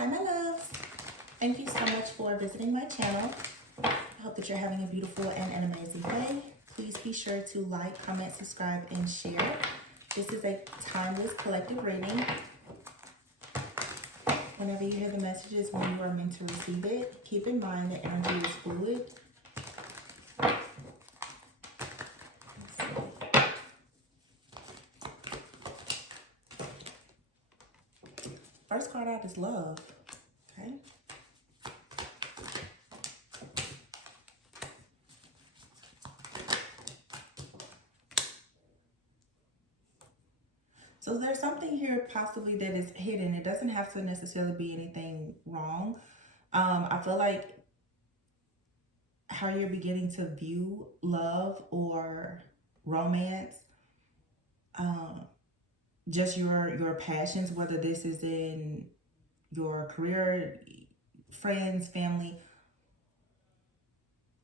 Hi my loves. Thank you so much for visiting my channel. I hope that you're having a beautiful and an amazing day. Please be sure to like, comment, subscribe, and share. This is a timeless collective reading. Whenever you hear the messages when you are meant to receive it, keep in mind that energy is fluid. First card out is love. Okay. So there's something here possibly that is hidden. It doesn't have to necessarily be anything wrong. I feel like how you're beginning to view love or romance, just your passions, whether this is in your career, friends, family,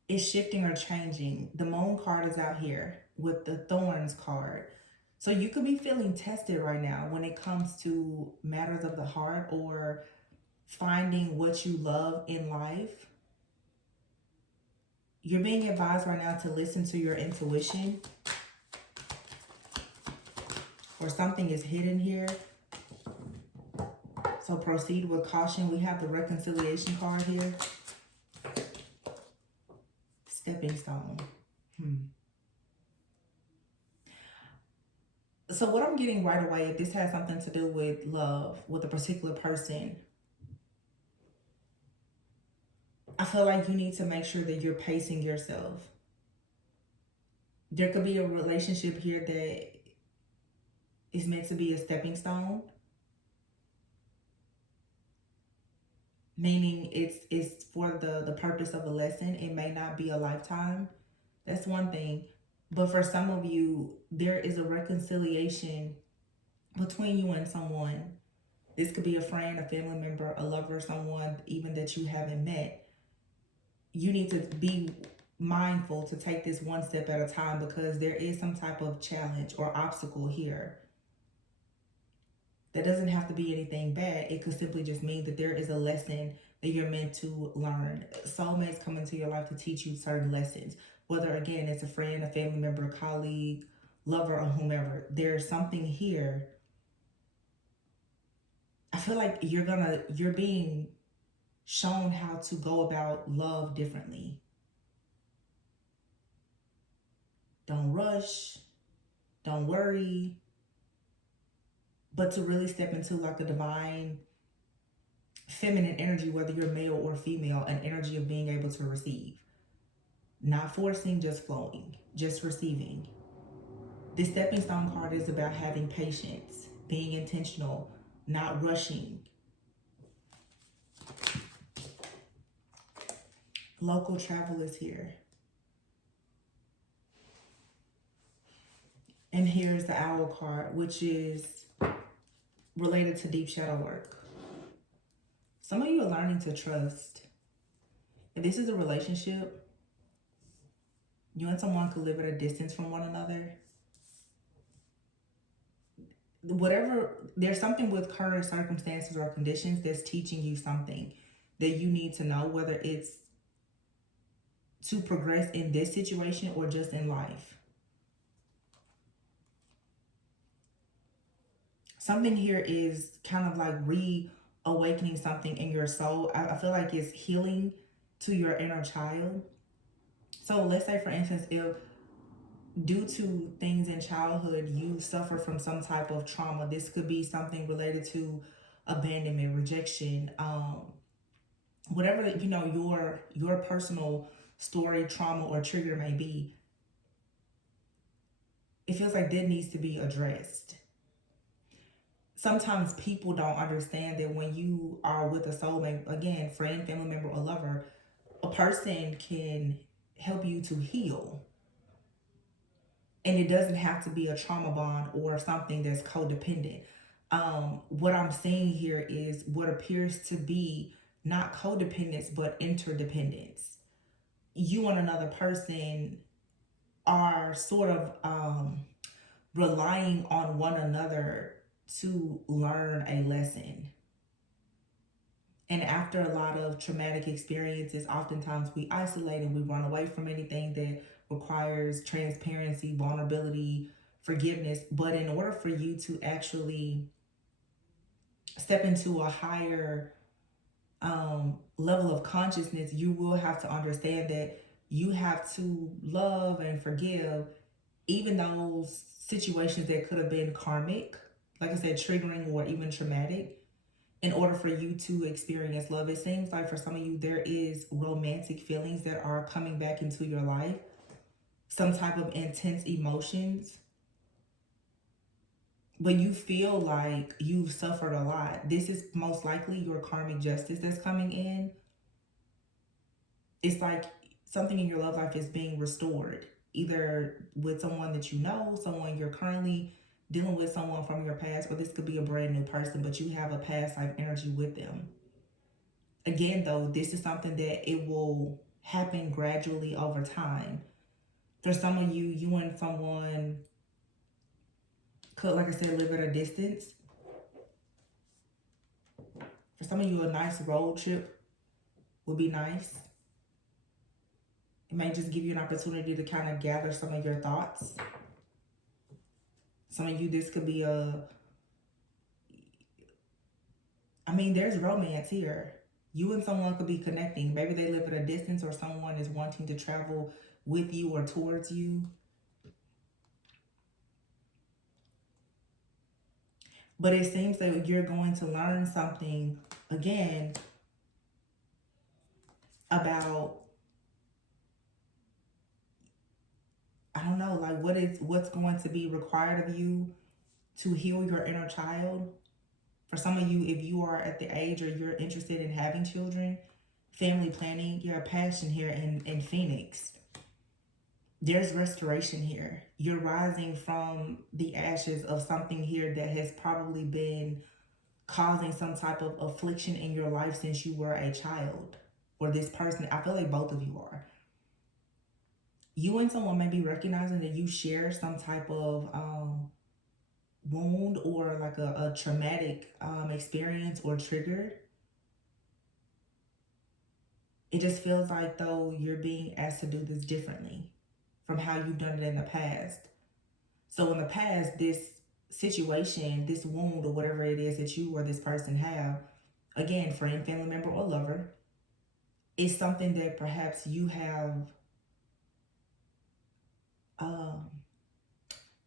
is shifting or changing. The Moon card is out here with the Thorns card. So you could be feeling tested right now when it comes to matters of the heart or finding what you love in life. You're being advised right now to listen to your intuition, or something is hidden here. So proceed with caution. We have the reconciliation card here. Stepping stone. So what I'm getting right away, if this has something to do with love, with a particular person, I feel like you need to make sure that you're pacing yourself. There could be a relationship here that is meant to be a stepping stone. Meaning it's for the purpose of a lesson. It may not be a lifetime. That's one thing. But for some of you, there is a reconciliation between you and someone. This could be a friend, a family member, a lover, someone even that you haven't met. You need to be mindful to take this one step at a time, because there is some type of challenge or obstacle here. That doesn't have to be anything bad. It could simply just mean that there is a lesson that you're meant to learn. Soulmates come into your life to teach you certain lessons. Whether, again, it's a friend, a family member, a colleague, lover, or whomever. There's something here. I feel like you're being shown how to go about love differently. Don't rush. Don't worry. But to really step into like a divine feminine energy, whether you're male or female, an energy of being able to receive. Not forcing, just flowing, just receiving. This stepping stone card is about having patience, being intentional, not rushing. Local travel is here. And here's the Owl card, which is related to deep shadow work. Some of you are learning to trust. If this is a relationship, you and someone could live at a distance from one another. There's something with current circumstances or conditions that's teaching you something that you need to know, whether it's to progress in this situation or just in life. Something here is kind of like reawakening something in your soul. I feel like it's healing to your inner child. So let's say, for instance, if due to things in childhood, you suffer from some type of trauma. This could be something related to abandonment, rejection, whatever, you know, your personal story, trauma, or trigger may be. It feels like that needs to be addressed. Sometimes people don't understand that when you are with a soulmate, again, friend, family member, or lover, a person can help you to heal. And it doesn't have to be a trauma bond or something that's codependent. What I'm seeing here is what appears to be not codependence, but interdependence. You and another person are sort of relying on one another to learn a lesson. And after a lot of traumatic experiences, oftentimes we isolate and we run away from anything that requires transparency, vulnerability, forgiveness. But in order for you to actually step into a higher level of consciousness, you will have to understand that you have to love and forgive even those situations that could have been karmic, like I said, triggering or even traumatic, in order for you to experience love. It seems like for some of you, there is romantic feelings that are coming back into your life, some type of intense emotions, but you feel like you've suffered a lot. This is most likely your karmic justice that's coming in. It's like something in your love life is being restored, either with someone that you know, someone you're currently dealing with, someone from your past, or this could be a brand new person, but you have a past life energy with them. Again, though, this is something that it will happen gradually over time. For some of you, you and someone could, like I said, live at a distance. For some of you, a nice road trip would be nice. It may just give you an opportunity to kind of gather some of your thoughts. Some of you, this could be there's romance here. You and someone could be connecting. Maybe they live at a distance, or someone is wanting to travel with you or towards you. But it seems that you're going to learn something, again, about, I don't know, like what's going to be required of you to heal your inner child. For some of you, if you are at the age or you're interested in having children, family planning, you're a passion here in Phoenix. There's restoration here. You're rising from the ashes of something here that has probably been causing some type of affliction in your life since you were a child. Or this person, I feel like both of you are. You and someone may be recognizing that you share some type of wound or like a traumatic experience or trigger. It just feels like though you're being asked to do this differently from how you've done it in the past. So in the past, this situation, this wound or whatever it is that you or this person have, again, friend, family member, or lover, is something that perhaps you have,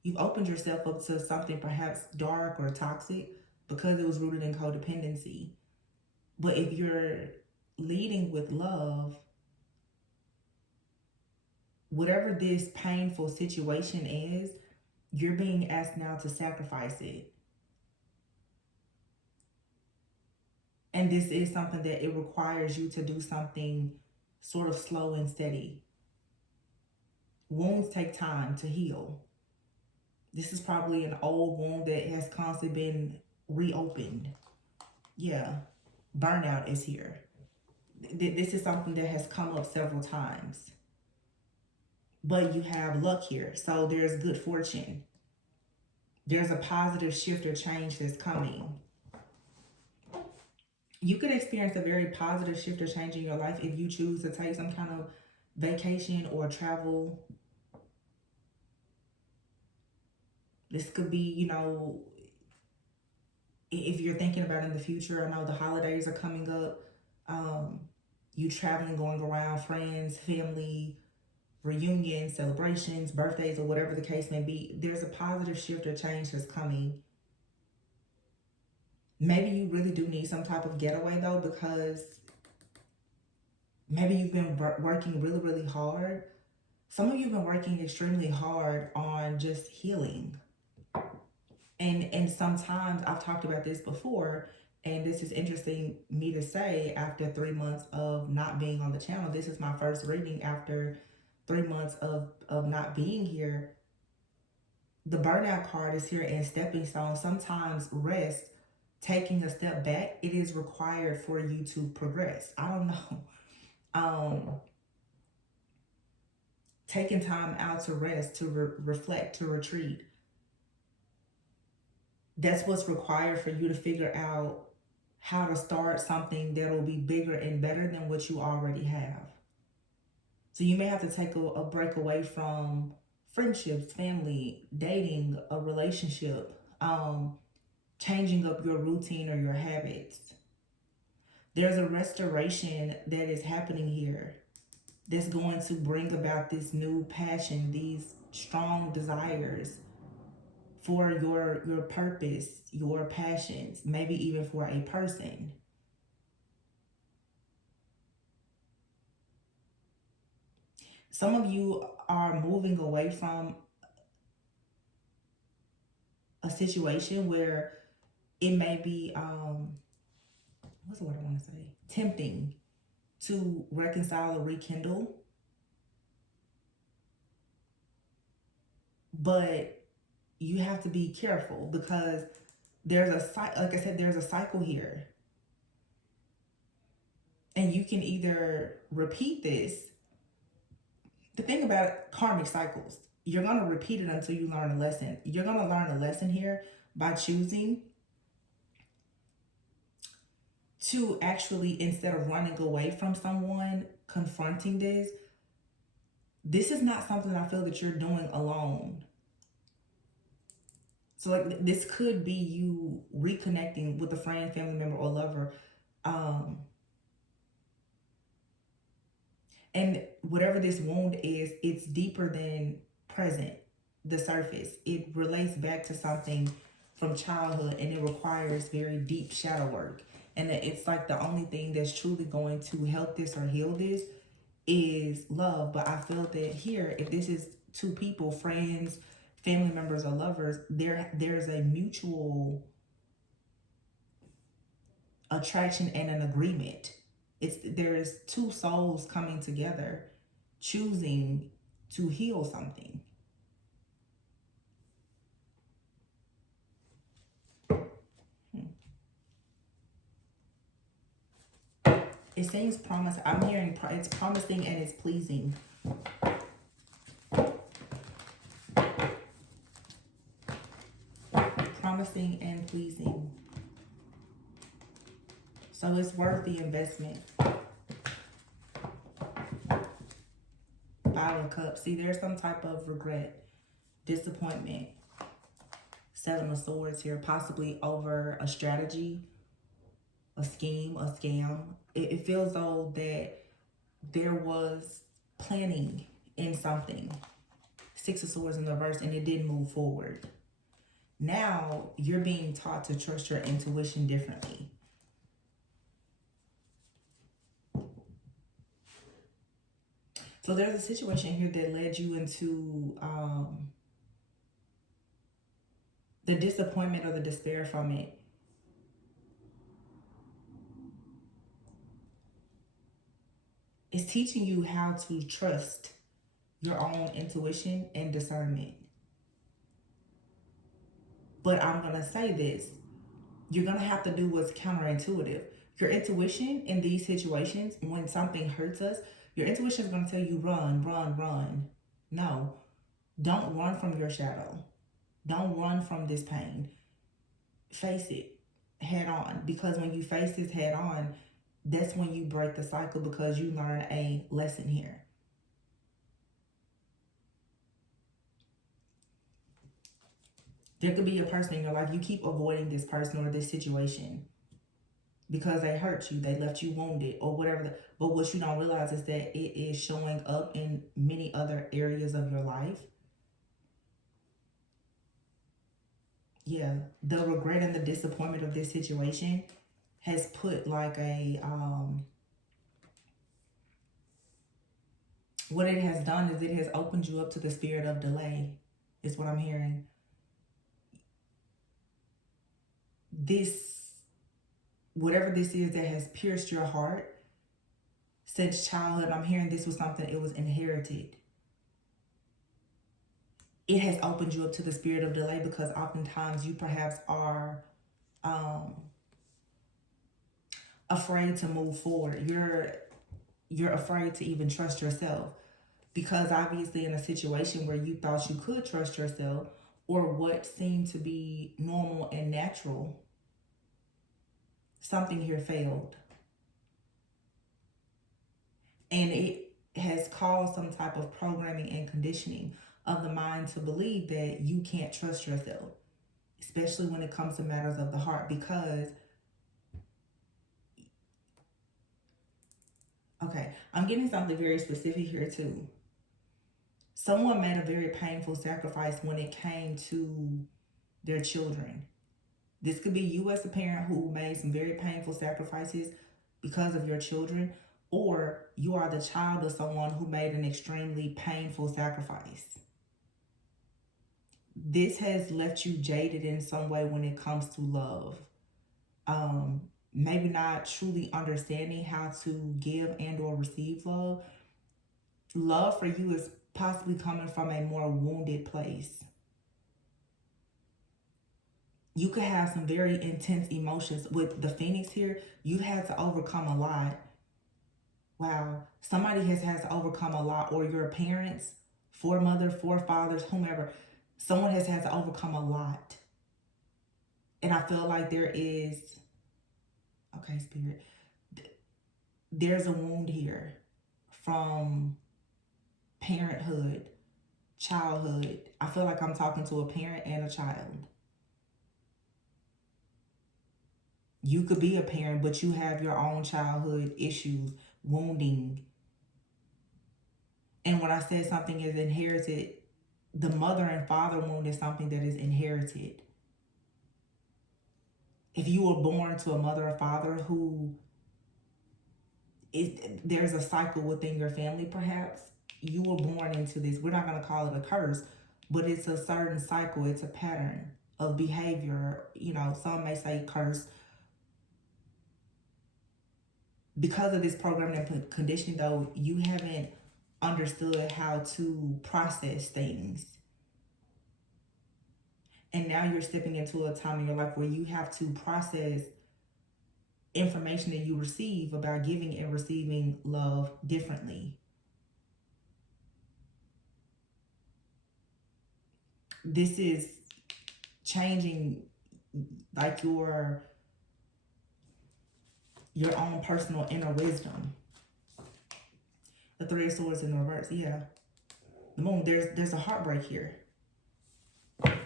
you've opened yourself up to something perhaps dark or toxic because it was rooted in codependency. But if you're leading with love, whatever this painful situation is, you're being asked now to sacrifice it. And this is something that it requires you to do something sort of slow and steady. Wounds take time to heal. This is probably an old wound that has constantly been reopened. Yeah, burnout is here. This is something that has come up several times. But you have luck here, so there's good fortune. There's a positive shift or change that's coming. You could experience a very positive shift or change in your life if you choose to take some kind of vacation or travel. This could be, if you're thinking about in the future, I know the holidays are coming up. You traveling, going around, friends, family, reunions, celebrations, birthdays, or whatever the case may be. There's a positive shift or change that's coming. Maybe you really do need some type of getaway though, because maybe you've been working really, really hard. Some of you have been working extremely hard on just healing. And sometimes I've talked about this before, and this is interesting me to say after 3 months of not being on the channel. This is my first reading after 3 months of not being here. The burnout card is here in stepping stone. Sometimes rest, taking a step back, it is required for you to progress. I don't know. Taking time out to rest, to reflect, to retreat. That's what's required for you to figure out how to start something that'll be bigger and better than what you already have. So you may have to take a break away from friendships, family, dating, a relationship, changing up your routine or your habits. There's a restoration that is happening here that's going to bring about this new passion, these strong desires for your purpose, your passions, maybe even for a person. Some of you are moving away from a situation where it may be what's the word I want to say? Tempting to reconcile or rekindle. But you have to be careful because there's like I said, there's a cycle here. And you can either repeat this. The thing about karmic cycles, you're going to repeat it until you learn a lesson. You're going to learn a lesson here by choosing to actually, instead of running away from someone, confronting this is not something I feel that you're doing alone. So like this could be you reconnecting with a friend, family member, or lover. And whatever this wound is, it's deeper than present, the surface. It relates back to something from childhood, and it requires very deep shadow work. And it's like the only thing that's truly going to help this or heal this is love. But I feel that here, if this is two people, friends, family members, or lovers, there's a mutual attraction and an agreement. There's two souls coming together, choosing to heal something. It seems promising. I'm hearing it's promising and it's pleasing. Promising and pleasing. So it's worth the investment. Five of Cups. See, there's some type of regret, disappointment, Seven of Swords here, possibly over a strategy, a scheme, a scam. It feels though that there was planning in something. Six of Swords in the reverse, and it didn't move forward. Now you're being taught to trust your intuition differently. So there's a situation here that led you into the disappointment or the despair from it. It's teaching you how to trust your own intuition and discernment. But I'm going to say this. You're going to have to do what's counterintuitive. Your intuition in these situations, when something hurts us, your intuition is going to tell you run, run, run. No, don't run from your shadow. Don't run from this pain. Face it head on. Because when you face this head on, that's when you break the cycle because you learn a lesson here. There could be a person in your life, you keep avoiding this person or this situation because they hurt you, they left you wounded or whatever. But what you don't realize is that it is showing up in many other areas of your life. Yeah, the regret and the disappointment of this situation has put like a, what it has done is it has opened you up to the spirit of delay, is what I'm hearing. This, whatever this is that has pierced your heart since childhood, I'm hearing this was something, it was inherited. It has opened you up to the spirit of delay because oftentimes you perhaps are afraid to move forward. You're afraid to even trust yourself because obviously in a situation where you thought you could trust yourself or what seemed to be normal and natural, something here failed. And it has caused some type of programming and conditioning of the mind to believe that you can't trust yourself, especially when it comes to matters of the heart. Because, okay, I'm getting something very specific here too. Someone made a very painful sacrifice when it came to their children. This could be you as a parent who made some very painful sacrifices because of your children, or you are the child of someone who made an extremely painful sacrifice. This has left you jaded in some way when it comes to love. Maybe not truly understanding how to give and or receive love. Love for you is possibly coming from a more wounded place. You could have some very intense emotions. With the Phoenix here, you've had to overcome a lot. Wow. Somebody has had to overcome a lot, or your parents, foremothers, forefathers, whomever. Someone has had to overcome a lot. And I feel like there is, okay, Spirit, there's a wound here from parenthood, childhood. I feel like I'm talking to a parent and a child. You could be a parent, but you have your own childhood issues, wounding. And when I said something is inherited, the mother and father wound is something that is inherited. If you were born to a mother or father who there's a cycle within your family, perhaps you were born into this. We're not going to call it a curse, but it's a certain cycle. It's a pattern of behavior. You know, some may say curse. Because of this programming and conditioning, though, you haven't understood how to process things. And now you're stepping into a time in your life where you have to process information that you receive about giving and receiving love differently. This is changing like your own personal inner wisdom. The Three of Swords in reverse, yeah. The Moon, there's a heartbreak here.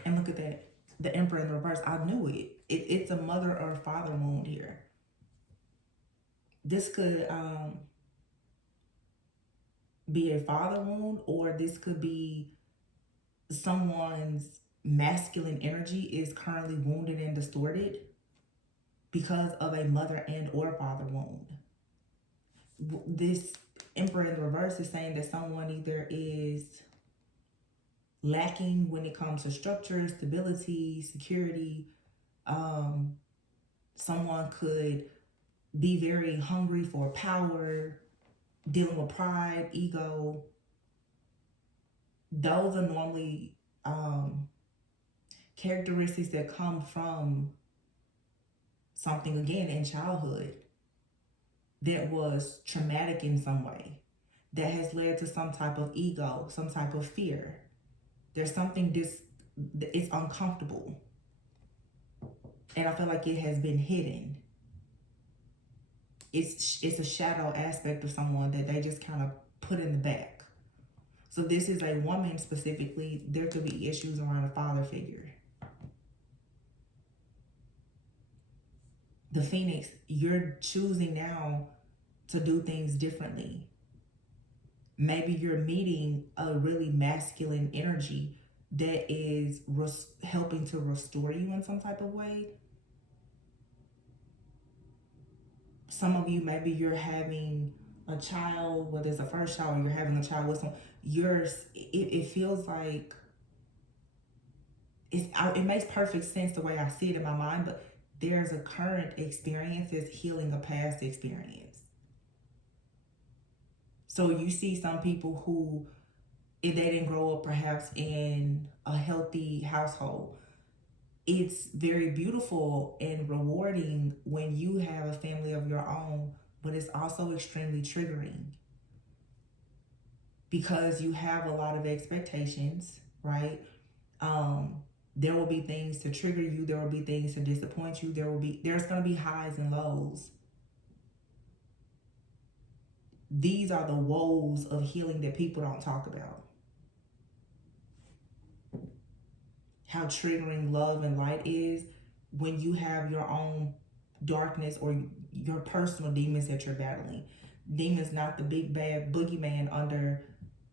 And look at that. The Emperor in the reverse. I knew it. It's a mother or father wound here. This could be a father wound, or this could be someone's masculine energy is currently wounded and distorted because of a mother and or father wound. This Emperor in the reverse is saying that someone either is lacking when it comes to structure, stability, security. Someone could be very hungry for power, dealing with pride, ego. Those are normally characteristics that come from something, again, in childhood that was traumatic in some way, that has led to some type of ego, some type of fear. There's something it's uncomfortable. And I feel like it has been hidden. It's a shadow aspect of someone that they just kind of put in the back. So this is a woman specifically. There could be issues around a father figure. The Phoenix, you're choosing now to do things differently. Maybe you're meeting a really masculine energy that is helping to restore you in some type of way. Some of you, maybe you're having a child, whether it's a first child or you're having a child with someone, it feels like it makes perfect sense the way I see it in my mind, but there's a current experience that's healing a past experience. So you see some people who, if they didn't grow up perhaps in a healthy household, it's very beautiful and rewarding when you have a family of your own, but it's also extremely triggering because you have a lot of expectations, right? There will be things to trigger you. There will be things to disappoint you. There's going to be highs and lows. These are the woes of healing that people don't talk about. How triggering love and light is when you have your own darkness or your personal demons that you're battling. Demons, not the big bad boogeyman under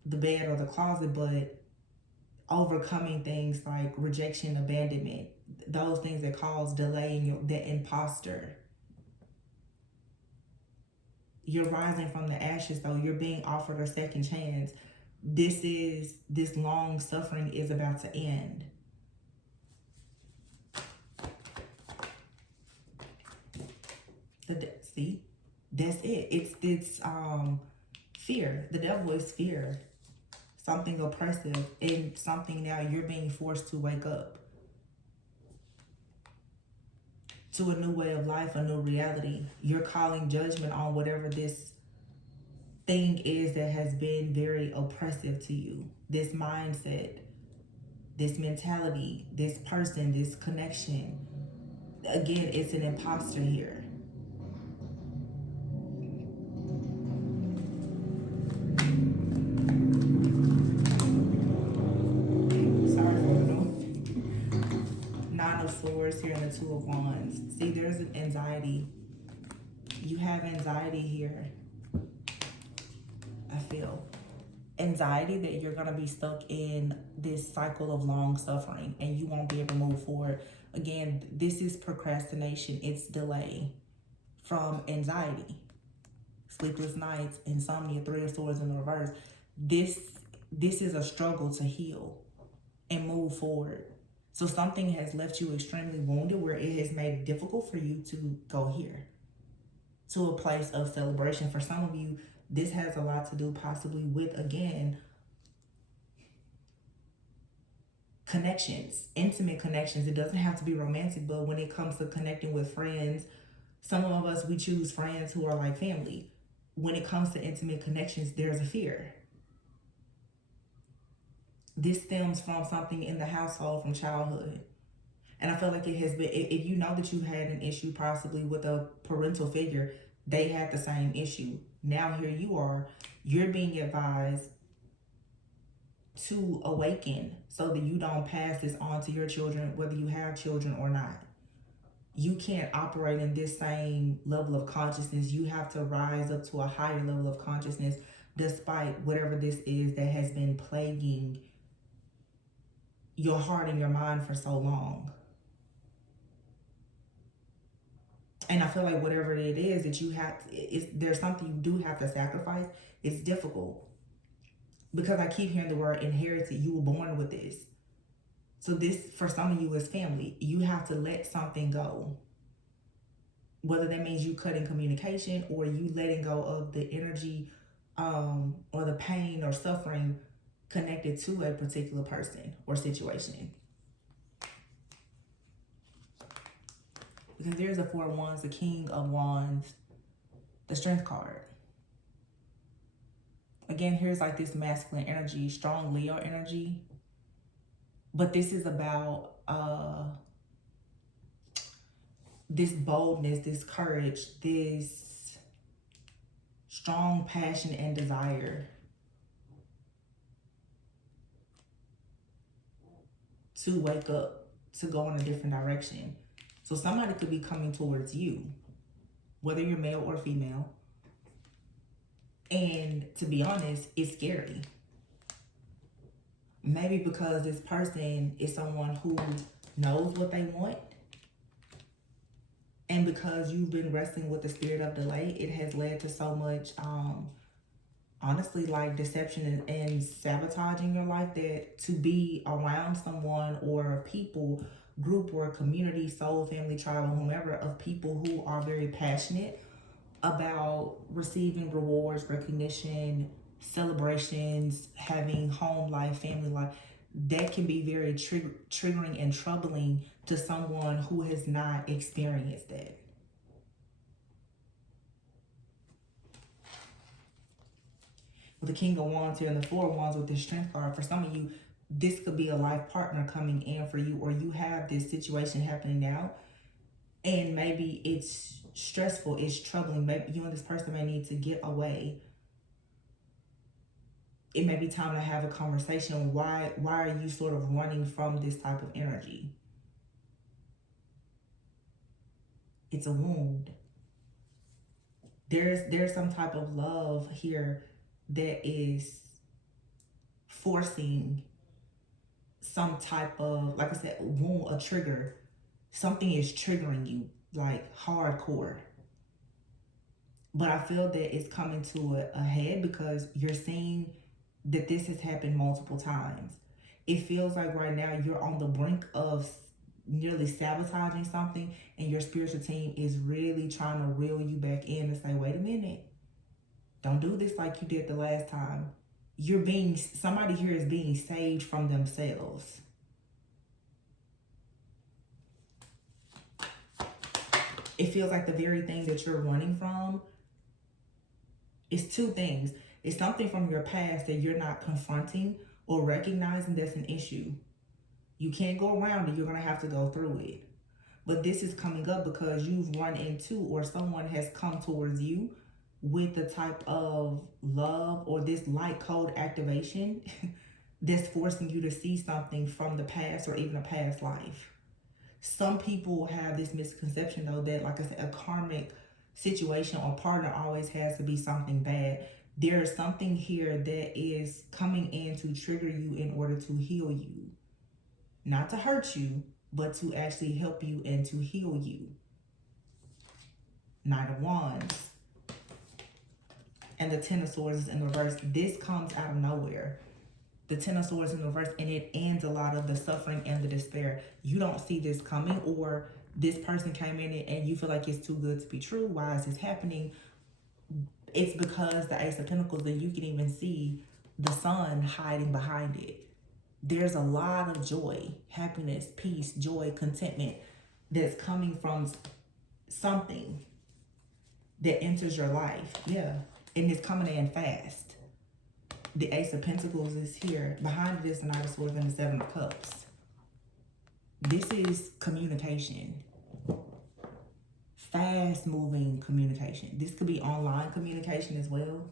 the bed or the closet, but overcoming things like rejection, abandonment, those things that cause delay in the imposter. You're rising from the ashes, though. You're being offered a second chance. This long suffering is about to end. See, that's it. It's fear. The devil is fear. Something oppressive, and something now you're being forced to wake up to a new way of life, a new reality. You're calling judgment on whatever this thing is that has been very oppressive to you. This mindset, this mentality, this person, this connection. Again, it's an imposter here. Nine of Swords here and the Two of Wands. See, there's an anxiety. You have anxiety here. I feel anxiety that you're going to be stuck in this cycle of long suffering and you won't be able to move forward. Again, this is procrastination. It's delay from anxiety. Sleepless nights, insomnia, Three of Swords in the reverse. This is a struggle to heal and move forward. So something has left you extremely wounded where it has made it difficult for you to go here to a place of celebration. For some of you, this has a lot to do possibly with, again, connections, intimate connections. It doesn't have to be romantic, but when it comes to connecting with friends, some of us, we choose friends who are like family. When it comes to intimate connections, there's a fear. This stems from something in the household from childhood. And I feel like it has been, if you know that you've had an issue possibly with a parental figure, they had the same issue. Now here you are, you're being advised to awaken so that you don't pass this on to your children, whether you have children or not. You can't operate in this same level of consciousness. You have to rise up to a higher level of consciousness despite whatever this is that has been plaguing your heart and your mind for so long. And I feel like whatever it is that you have, there's something you do have to sacrifice. It's difficult. Because I keep hearing the word inherited. You were born with this. So this, for some of you, is family. You have to let something go. Whether that means you cutting communication or you letting go of the energy or the pain or suffering connected to a particular person or situation. Because there's a Four of Wands, the King of Wands, the Strength card. Again, here's like this masculine energy, strong Leo energy. But this is about this boldness, this courage, this strong passion and desire to wake up, to go in a different direction. So somebody could be coming towards you, whether you're male or female. And to be honest, it's scary. Maybe because this person is someone who knows what they want. And because you've been wrestling with the spirit of delay, it has led to so much, honestly, like deception and sabotage in your life, that to be around someone or a people, group or community, soul, family, tribe, or whomever, of people who are very passionate about receiving rewards, recognition, celebrations, having home life, family life, that can be very triggering and troubling to someone who has not experienced that. With the King of Wands here and the Four of Wands with this Strength card, for some of you, this could be a life partner coming in for you, or you have this situation happening now, and maybe it's stressful, it's troubling. Maybe you and this person may need to get away. It may be time to have a conversation. Why are you sort of running from this type of energy? It's a wound. There's some type of love here that is forcing some type of, like I said, wound, a trigger. Something is triggering you, like hardcore. But I feel that it's coming to a head because you're seeing that this has happened multiple times. It feels like right now you're on the brink of nearly sabotaging something, and your spiritual team is really trying to reel you back in and say, wait a minute, don't do this like you did the last time. Somebody here is being saved from themselves. It feels like the very thing that you're running from is two things. It's something from your past that you're not confronting or recognizing that's an issue. You can't go around it. You're going to have to go through it. But this is coming up because you've run into, or someone has come towards you with the type of love or this light code activation that's forcing you to see something from the past or even a past life. Some people have this misconception, though, that, like I said, a karmic situation or partner always has to be something bad. There is something here that is coming in to trigger you in order to heal you. Not to hurt you, but to actually help you and to heal you. Knight of Wands. And the Ten of Swords is in reverse. This comes out of nowhere. The Ten of Swords in reverse, and it ends a lot of the suffering and the despair. You don't see this coming, or this person came in and you feel like it's too good to be true. Why is this happening? It's because the Ace of Pentacles, that you can even see the sun hiding behind it. There's a lot of joy, happiness, peace, joy, contentment that's coming from something that enters your life. Yeah. And it's coming in fast. The Ace of Pentacles is here. Behind it is the Knight of Swords and the Seven of Cups. This is communication. Fast moving communication. This could be online communication as well.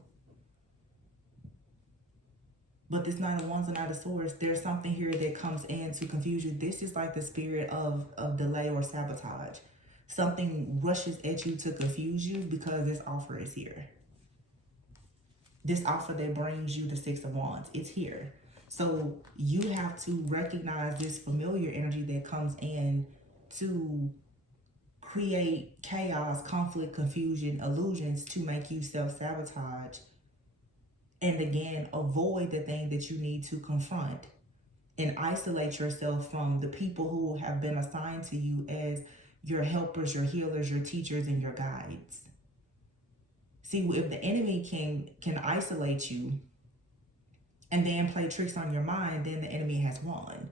But this Knight of Wands and Knight of Swords, there's something here that comes in to confuse you. This is like the spirit of delay or sabotage. Something rushes at you to confuse you because this offer is here. This offer that brings you the Six of Wands, it's here. So you have to recognize this familiar energy that comes in to create chaos, conflict, confusion, illusions to make you self-sabotage. And again, avoid the thing that you need to confront and isolate yourself from the people who have been assigned to you as your helpers, your healers, your teachers, and your guides. See, if the enemy can isolate you and then play tricks on your mind, then the enemy has won.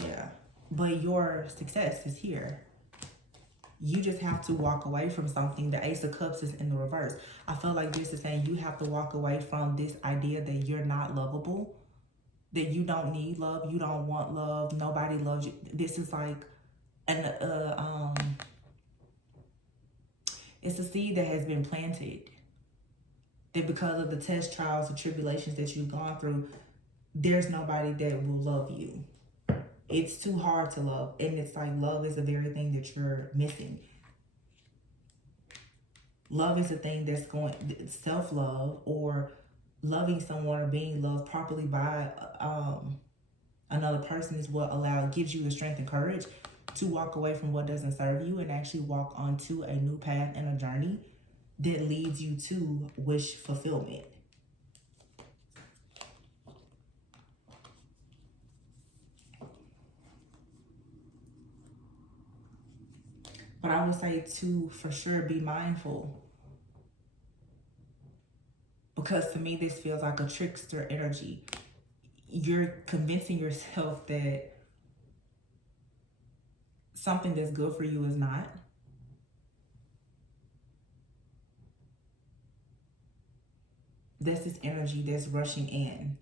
Yeah, but your success is here. You just have to walk away from something. The Ace of Cups is in the reverse. I feel like this is saying you have to walk away from this idea that you're not lovable, that you don't need love, you don't want love, nobody loves you. This is like it's a seed that has been planted. That because of the test, trials, the tribulations that you've gone through, there's nobody that will love you. It's too hard to love. And it's like love is the very thing that you're missing. Love is the thing that's going, self-love or loving someone or being loved properly by another person is what gives you the strength and courage to walk away from what doesn't serve you and actually walk onto a new path and a journey that leads you to wish fulfillment. But I would say to, for sure, be mindful. Because to me, this feels like a trickster energy. You're convincing yourself that something that's good for you is not. That's this energy that's rushing in.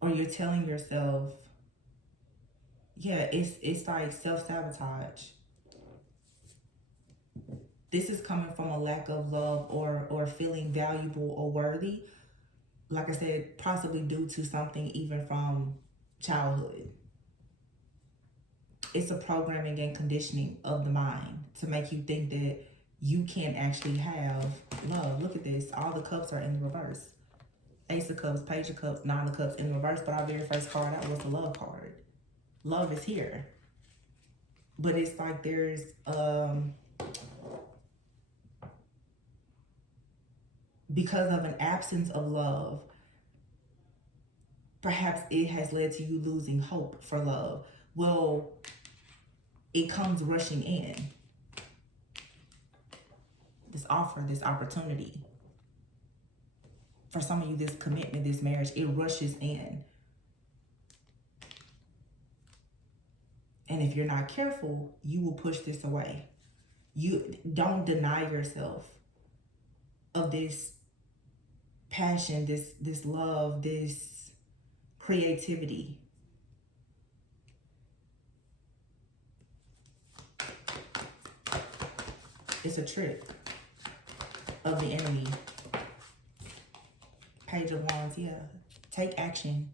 Or you're telling yourself, yeah, it's like self-sabotage. This is coming from a lack of love or feeling valuable or worthy. Like I said, possibly due to something even from childhood. It's a programming and conditioning of the mind to make you think that you can't actually have love. Look at this. All the cups are in the reverse. Ace of Cups, Page of Cups, Nine of Cups in the reverse. But our very first card out was the love card. Love is here. But it's like there's because of an absence of love, perhaps it has led to you losing hope for love. Well, it comes rushing in. This offer, this opportunity. For some of you, this commitment, this marriage, it rushes in. And if you're not careful, you will push this away. You don't deny yourself of this passion, this love, this creativity. It's a trick of the enemy. Page of Wands, yeah. Take action.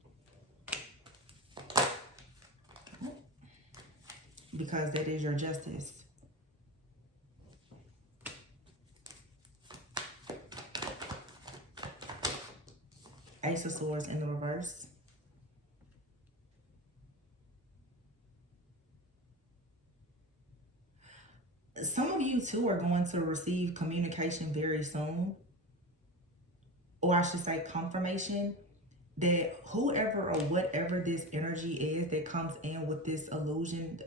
Because that is your justice. Ace of Swords in the reverse. Some of you too are going to receive communication very soon. Or I should say confirmation that whoever or whatever this energy is that comes in with this illusion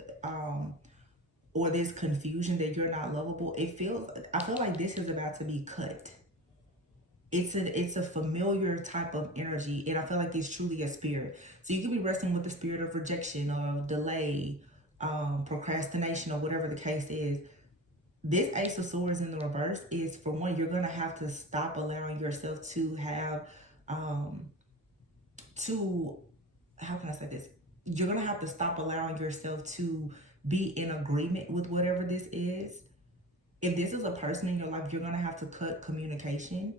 or this confusion that you're not lovable, I feel like this is about to be cut. It's a familiar type of energy, and I feel like it's truly a spirit. So you could be wrestling with the spirit of rejection or delay, procrastination, or whatever the case is. This Ace of Swords in the reverse is, for one, you're going to have to stop allowing yourself to have, how can I say this? You're going to have to stop allowing yourself to be in agreement with whatever this is. If this is a person in your life, you're going to have to cut communication.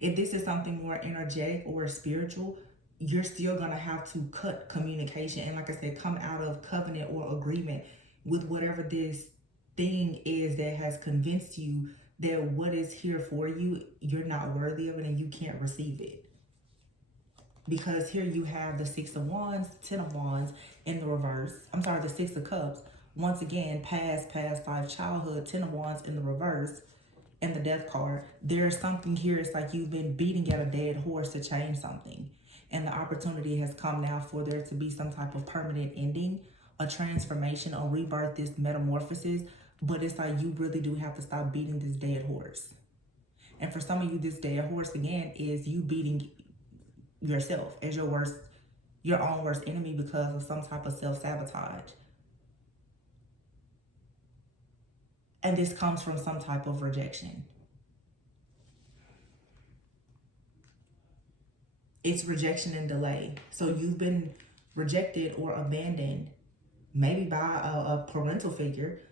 If this is something more energetic or spiritual, you're still going to have to cut communication. And like I said, come out of covenant or agreement with whatever this thing is that has convinced you that what is here for you, you're not worthy of it and you can't receive it. Because here you have the Six of Wands, Ten of Wands in the reverse. I'm sorry, the Six of Cups. Once again, past life, childhood, Ten of Wands in the reverse. And the Death card. There's something here. It's like you've been beating at a dead horse to change something. And the opportunity has come now for there to be some type of permanent ending, a transformation, a rebirth, this metamorphosis. But it's like you really do have to stop beating this dead horse. And for some of you, this dead horse, again, is you beating yourself as your own worst enemy because of some type of self-sabotage. And this comes from some type of rejection. It's rejection and delay. So you've been rejected or abandoned, maybe by a parental figure,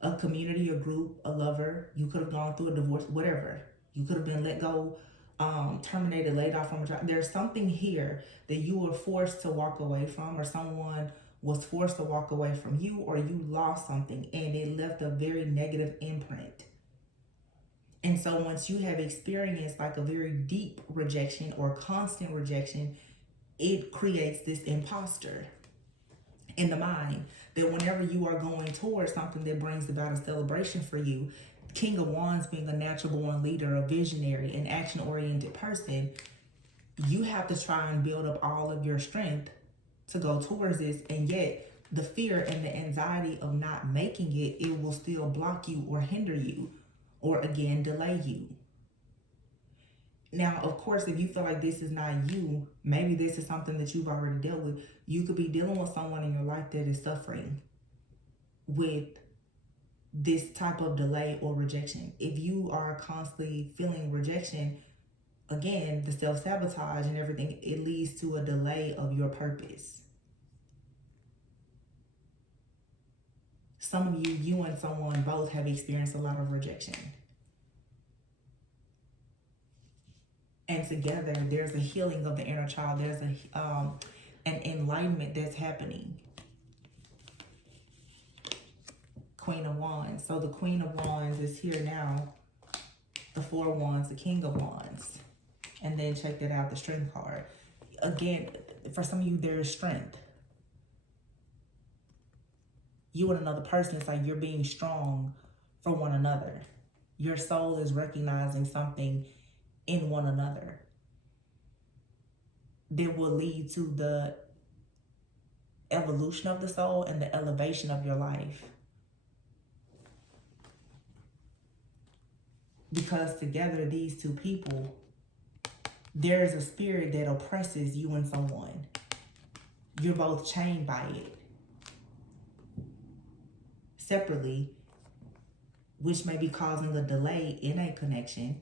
a community, a group, a lover. You could have gone through a divorce, whatever. You could have been let go, terminated, laid off from a job. There's something here that you were forced to walk away from, or someone was forced to walk away from you, or you lost something and it left a very negative imprint. And so once you have experienced like a very deep rejection or constant rejection, it creates this imposter in the mind that whenever you are going towards something that brings about a celebration for you, King of Wands being a natural born leader, a visionary, an action-oriented person, you have to try and build up all of your strength to go towards this, and yet the fear and the anxiety of not making it, it will still block you or hinder you, or again, delay you. Now, of course, if you feel like this is not you, maybe this is something that you've already dealt with. You could be dealing with someone in your life that is suffering with this type of delay or rejection. If you are constantly feeling rejection, again, the self-sabotage and everything, it leads to a delay of your purpose. Some of you and someone both have experienced a lot of rejection. And together, there's a healing of the inner child. There's an enlightenment that's happening. Queen of Wands. So the Queen of Wands is here now. The Four of Wands, the King of Wands. And then check that out, the Strength card. Again, for some of you, there is strength. You and another person, it's like you're being strong for one another. Your soul is recognizing something in one another that will lead to the evolution of the soul and the elevation of your life. Because together, these two people, there is a spirit that oppresses you and someone. You're both chained by it. Separately, which may be causing a delay in a connection.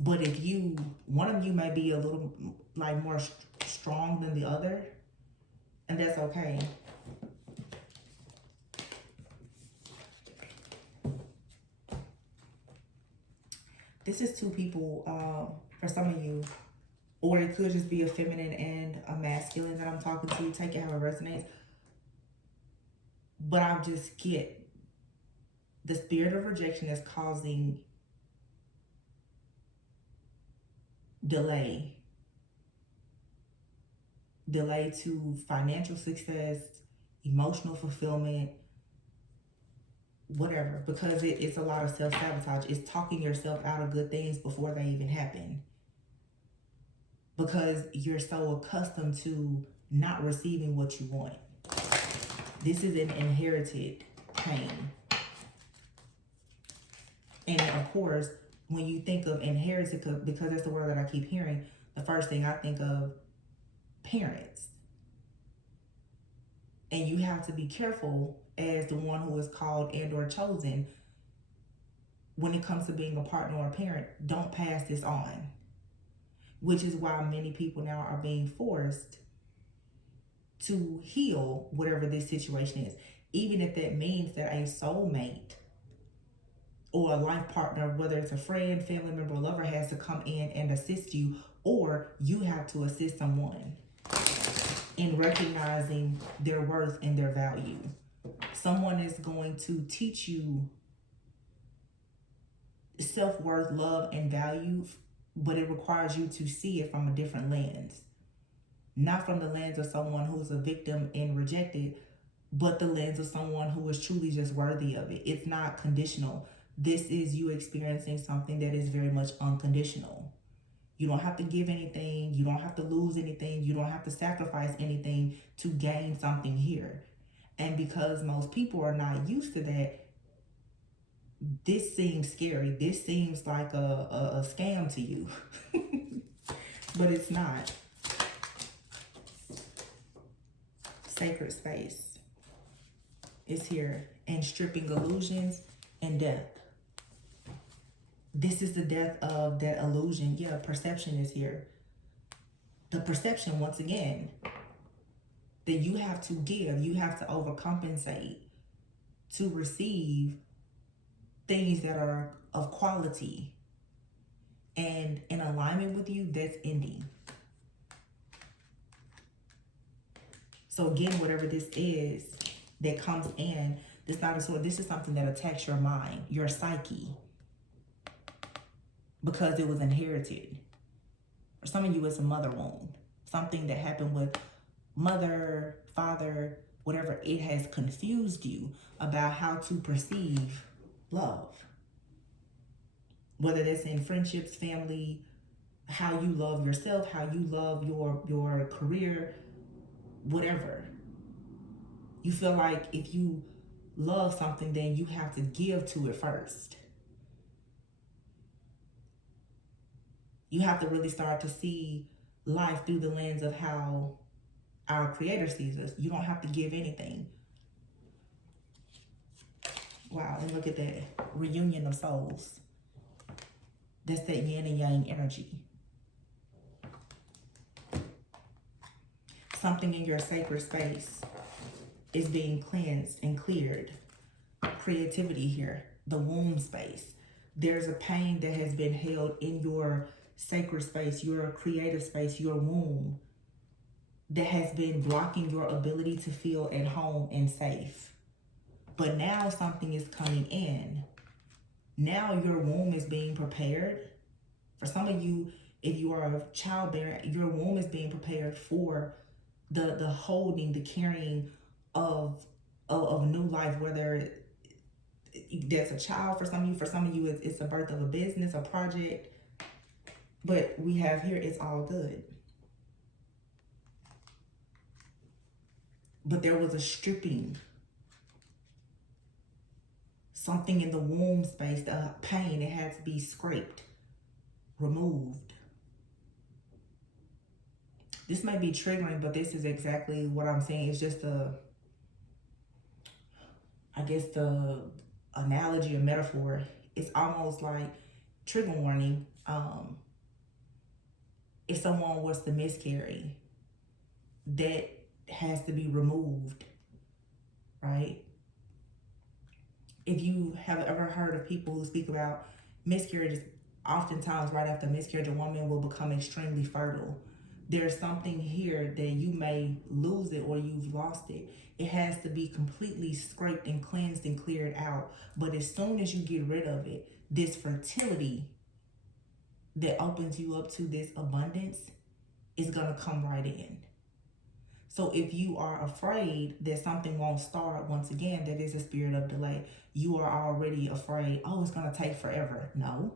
But if one of you may be a little like more strong than the other, and that's okay. This is two people, for some of you, or it could just be a feminine and a masculine that I'm talking to. Take it how it resonates. But I just get the spirit of rejection is causing delay to financial success, emotional fulfillment, whatever, because it's a lot of self-sabotage. It's talking yourself out of good things before they even happen, because you're so accustomed to not receiving what you want. This is an inherited pain. And of course, when you think of inherited, because that's the word that I keep hearing, the first thing I think of parents. And you have to be careful as the one who is called and or chosen when it comes to being a partner or a parent. Don't pass this on, which is why many people now are being forced to heal whatever this situation is, even if that means that a soulmate or a life partner, whether it's a friend, family member, or lover, has to come in and assist you, or you have to assist someone in recognizing their worth and their value. Someone is going to teach you self-worth, love, and value, but it requires you to see it from a different lens. Not from the lens of someone who's a victim and rejected, but the lens of someone who is truly just worthy of it. It's not conditional. This is you experiencing something that is very much unconditional. You don't have to give anything. You don't have to lose anything. You don't have to sacrifice anything to gain something here. And because most people are not used to that, this seems scary. This seems like a scam to you. But it's not. Sacred space is here, and stripping illusions and death. This is the death of that illusion. Yeah, perception is here. The perception, once again, that you have to give, you have to overcompensate to receive things that are of quality and in alignment with you, that's ending. So again, whatever this is that comes in, this is something that attacks your mind, your psyche, because it was inherited. For some of you, it's a mother wound. Something that happened with mother, father, whatever. It has confused you about how to perceive love. Whether that's in friendships, family, how you love yourself, how you love your career, whatever. You feel like if you love something, then you have to give to it first. You have to really start to see life through the lens of how our Creator sees us. You don't have to give anything. Wow, and look at that reunion of souls. That's that yin and yang energy. Something in your sacred space is being cleansed and cleared. Creativity here, the womb space. There's a pain that has been held in your sacred space, your creative space, your womb, that has been blocking your ability to feel at home and safe. But now something is coming in. Now your womb is being prepared. For some of you, if you are a childbearing, your womb is being prepared for the holding, the carrying of new life, whether that's a child for some of you it's the birth of a business, a project. But we have here, it's all good. But there was a stripping. Something in the womb space, the pain, it had to be scraped, removed. This might be triggering, but this is exactly what I'm saying. It's just I guess the analogy or metaphor. It's almost like trigger warning. If someone was to miscarry, that has to be removed, right? If you have ever heard of people who speak about miscarriages, oftentimes right after miscarriage, a woman will become extremely fertile. There's something here that you may lose it or you've lost it. It has to be completely scraped and cleansed and cleared out. But as soon as you get rid of it, this fertility that opens you up to this abundance is going to come right in. So if you are afraid that something won't start, once again, that is a spirit of delay. You are already afraid, oh, it's going to take forever. No,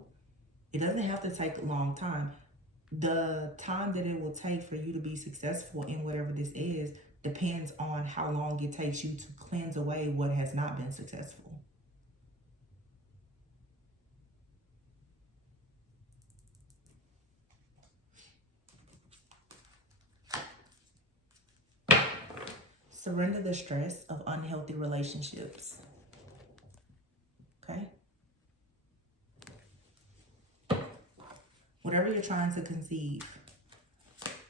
it doesn't have to take a long time. The time that it will take for you to be successful in whatever this is depends on how long it takes you to cleanse away what has not been successful. Surrender the stress of unhealthy relationships. Okay? Whatever you're trying to conceive,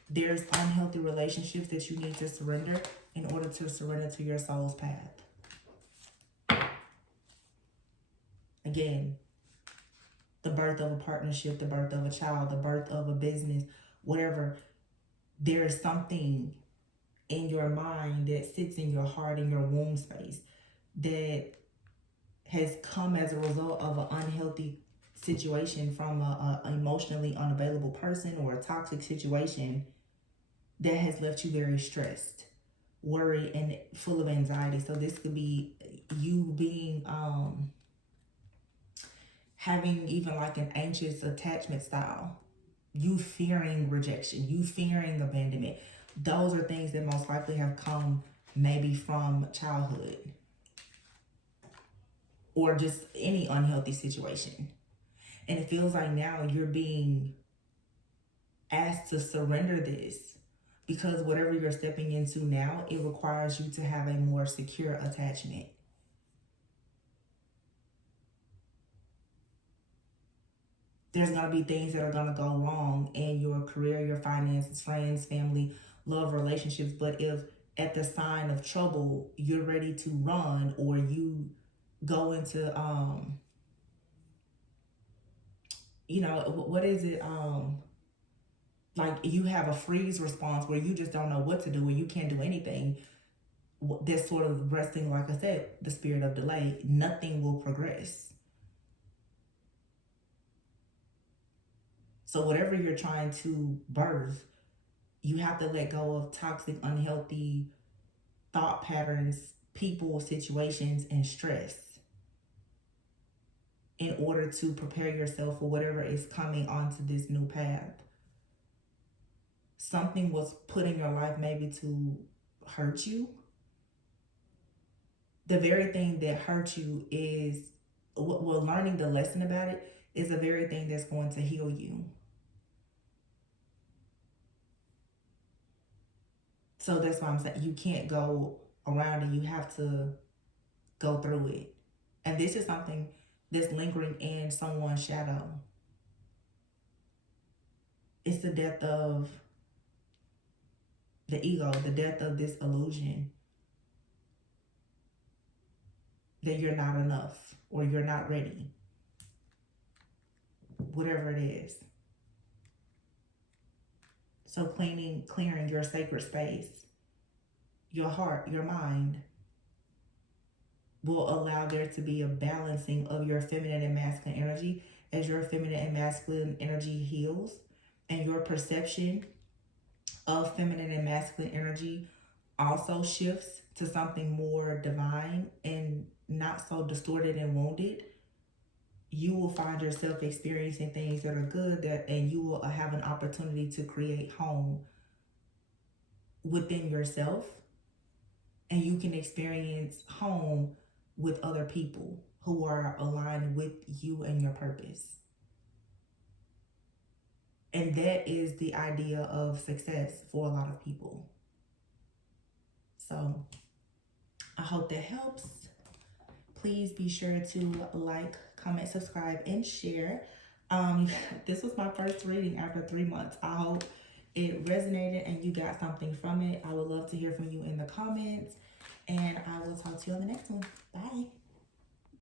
there's unhealthy relationships that you need to surrender in order to surrender to your soul's path. Again, the birth of a partnership, the birth of a child, the birth of a business, whatever. There is something in your mind that sits in your heart, in your womb space, that has come as a result of an unhealthy situation from an emotionally unavailable person or a toxic situation that has left you very stressed, worried, and full of anxiety. So this could be you being having even like an anxious attachment style, you fearing rejection, you fearing abandonment. Those are things that most likely have come maybe from childhood or just any unhealthy situation. And it feels like now you're being asked to surrender this because whatever you're stepping into now, it requires you to have a more secure attachment. There's going to be things that are going to go wrong in your career, your finances, friends, family, love, relationships. But if at the sign of trouble, you're ready to run, or you go into, what is it? Like you have a freeze response where you just don't know what to do, or you can't do anything. This sort of resting, like I said, the spirit of delay, nothing will progress. So whatever you're trying to birth, you have to let go of toxic, unhealthy thought patterns, people, situations, and stress in order to prepare yourself for whatever is coming onto this new path. Something was put in your life maybe to hurt you. The very thing that hurt you is, well, learning the lesson about it is the very thing that's going to heal you. So that's why I'm saying you can't go around it. You have to go through it And this is something that's lingering in someone's shadow. It's the death of the ego, the death of this illusion that you're not enough or you're not ready. Whatever it is. So clearing your sacred space, your heart, your mind, will allow there to be a balancing of your feminine and masculine energy as your feminine and masculine energy heals, and your perception of feminine and masculine energy also shifts to something more divine and not so distorted and wounded. You will find yourself experiencing things that are good, and you will have an opportunity to create home within yourself, and you can experience home with other people who are aligned with you and your purpose. And that is the idea of success for a lot of people. So I hope that helps. Please be sure to like, comment, subscribe, and share. This was my first reading after 3 months. I hope it resonated and you got something from it. I would love to hear from you in the comments. And I will talk to you on the next one. Bye.